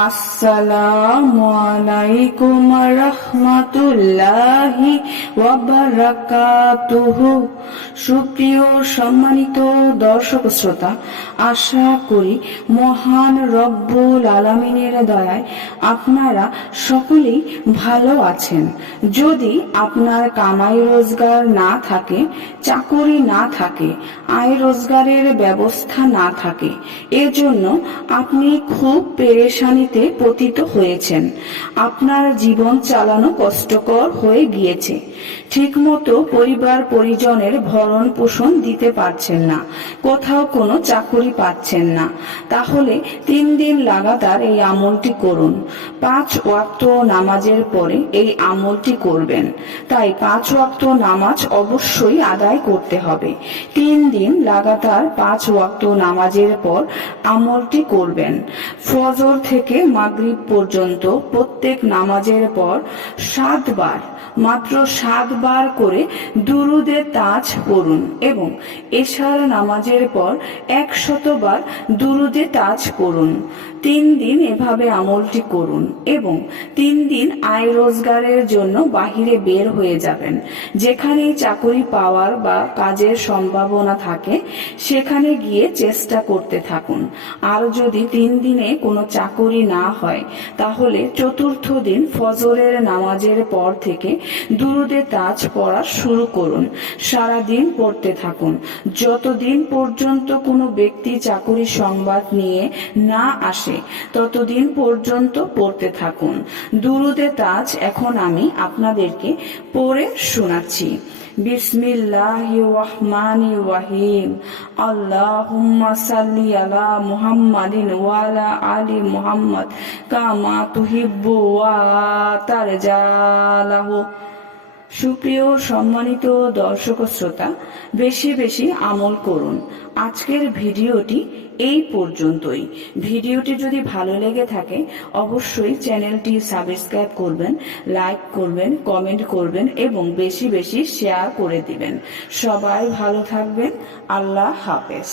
আসসালামু আলাইকুম রাহমাতুল্লাহি ওয়া বারাকাতুহু। সুপ্রিয় সম্মানিত দর্শক শ্রোতা, আশা করি মহান রব্বুল আলামিনের দয়ায় আপনারা সকলেই ভালো আছেন। যদি আপনার কামাই রোজগার না থাকে, চাকরি না থাকে, আয় রোজগারের ব্যবস্থা না থাকে, এজন্য আপনি খুব পেরেশানিতে পতিত হয়েছেন। আপনার জীবন চালানো কষ্টকর হয়ে গিয়েছে। ঠিকমতো পরিবার পরিজনের ভরণ পোষণ দিতে পারছেন না, কোথাও কোনো চাকরি পাচ্ছেন না, তাহলে 3 দিন লাগাতার এই আমলটি করুন। 5 ওয়াক্ত নামাজের পরে এই আমলটি করবেন। তাই 5 ওয়াক্ত নামাজ অবশ্যই আদায় করতে হবে। 3 দিন লাগাতার 5 ওয়াক্ত নামাজের পর আমলটি করবেন। ফজর থেকে মাগরিব পর্যন্ত প্রত্যেক নামাজের পর 7 বার, মাত্র 7 বার করে দুরুদে তাজ পড়ুন এবং এশার নামাজের পর 100 বার দুরুদে তাজ পড়ুন। 3 দিন এভাবে আমলটি করুন এবং 3 দিন আয় রোজগারের জন্য বাহিরে বের হয়ে যাবেন। যেখানেই চাকরি পাওয়ার বা কাজের সম্ভাবনা থাকে সেখানে গিয়ে চেষ্টা করতে থাকুন। আর যদি 3 দিনে কোনো চাকরি না হয় তাহলে 4র্থ দিন ফজরের নামাজের পর থেকে দুরুদে তাজ পড়া শুরু করুন। সারা দিন পড়তে থাকুন। যতদিন পর্যন্ত কোনো ব্যক্তি চাকরি সংবাদ নিয়ে না আসে ততদিন পর্যন্ত পড়তে থাকুন। দুরুদে তাজ এখন আমি আপনাদেরকে পড়ে শোনাচ্ছি। বিসমিল্লাহির রহমানির রহিম। আল্লাহুম্মা সাল্লি আলা মুহাম্মাদিন ওয়া আলা আলি মুহাম্মাদ কামা তুহিব্বু ওয়া তারজালাহু। সুপ্রিয় সম্মানিত দর্শক শ্রোতা, বেশি বেশি আমল করুন। আজকের ভিডিওটি এই পর্যন্তই। ভিডিওটি যদি ভালো লেগে থাকে অবশ্যই চ্যানেলটি সাবস্ক্রাইব করবেন, লাইক করবেন, কমেন্ট করবেন এবং বেশি বেশি শেয়ার করে দিবেন। সবাই ভালো থাকবেন। আল্লাহ হাফেজ।